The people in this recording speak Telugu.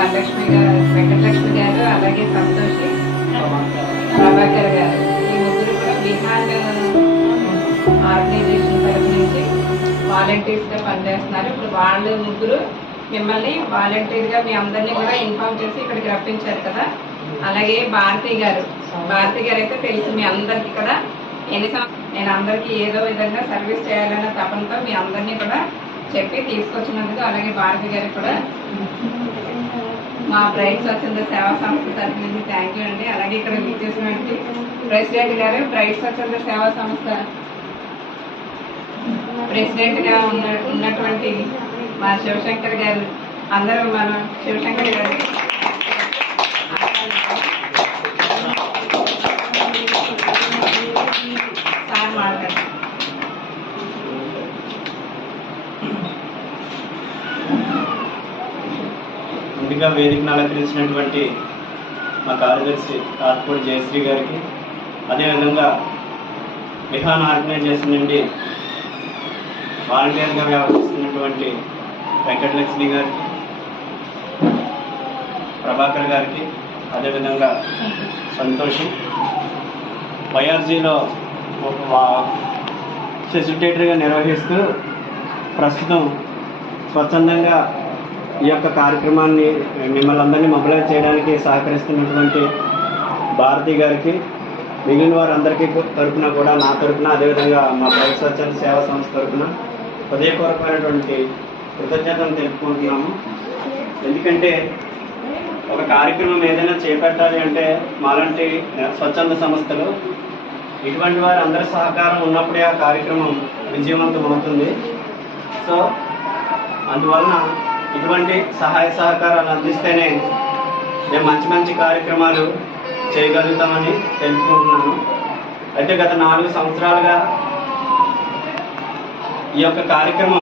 వరలక్ష్మి గారు, వెంకటలక్ష్మి గారు, అలాగే సంతోషి, ప్రభాకర్ గారు, ఈ ముగ్గురు కూడా విహాన్ ఆర్గనైజేషన్ తరఫు నుంచి వాలంటీర్స్గా పనిచేస్తున్నారు. ఇప్పుడు వాళ్ళు ముగ్గురు మిమ్మల్ని వాలంటీర్గా మీ అందరినీ కూడా ఇన్ఫార్మ్ చేసి ఇక్కడికి రప్పించారు కదా. అలాగే భారతి గారు అయితే తెలుసు మీ అందరికీ కూడా నేను అందరికీ ఏదో విధంగా సర్వీస్ చేయాలన్న తపనతో మీ అందరినీ కూడా చెప్పి తీసుకొచ్చినందుకు, అలాగే భారతి గారికి కూడా మా బ్రైట్ స్వచ్ఛంద సేవా సంస్థ తరఫు నుంచి థ్యాంక్ యూ అండి. అలాగే ఇక్కడ విచ్చేసినటువంటి ప్రెసిడెంట్ గారు, బ్రైట్ స్వచ్ఛంద సేవా సంస్థ ప్రెసిడెంట్గా ఉన్నటువంటి మా శివశంకర్ గారు, అందరూ మన శివశంకర్ గారు సార్ మాట్లాడారు. ముందుగా వేదికను అలంకరించినటువంటి మా కార్యదర్శి కాత్పూడి జయశ్రీ గారికి, అదేవిధంగా విహాన్ ఆర్గనైజేషన్ నుండి వాలంటీర్గా వ్యవహరిస్తున్నటువంటి వెంకటలక్ష్మి గారికి, ప్రభాకర్ గారికి, అదేవిధంగా సంతోషం, వైఆర్జీలో ఒక ఫెసిలిటేటర్గా నిర్వహిస్తూ ప్రస్తుతం స్వచ్ఛందంగా ఈ యొక్క కార్యక్రమాన్ని మిమ్మల్ని అందరినీ మొబిలైజ్ చేయడానికి సహకరిస్తున్నటువంటి భారతి గారికి, మిగిలిన వారందరికీ తరఫున కూడా నా తరఫున, అదేవిధంగా మా బ్రైట్ స్వచ్ఛంద సేవా సంస్థ తరఫున హృదయపూర్వకమైనటువంటి కృతజ్ఞతలు తెలుపుకుంటున్నాము. ఎందుకంటే ఒక కార్యక్రమం ఏదైనా చేపట్టాలి అంటే మాలాంటి స్వచ్ఛంద సంస్థలు ఇటువంటి వారి అందరి సహకారం ఉన్నప్పుడే ఆ కార్యక్రమం విజయవంతం అవుతుంది. సో అందువలన ఇటువంటి సహాయ సహకారాలు అందిస్తేనే మేము మంచి మంచి కార్యక్రమాలు చేయగలుగుతామని తెలుసుకుంటున్నాను. అయితే గత 4 సంవత్సరాలుగా ఈ యొక్క కార్యక్రమం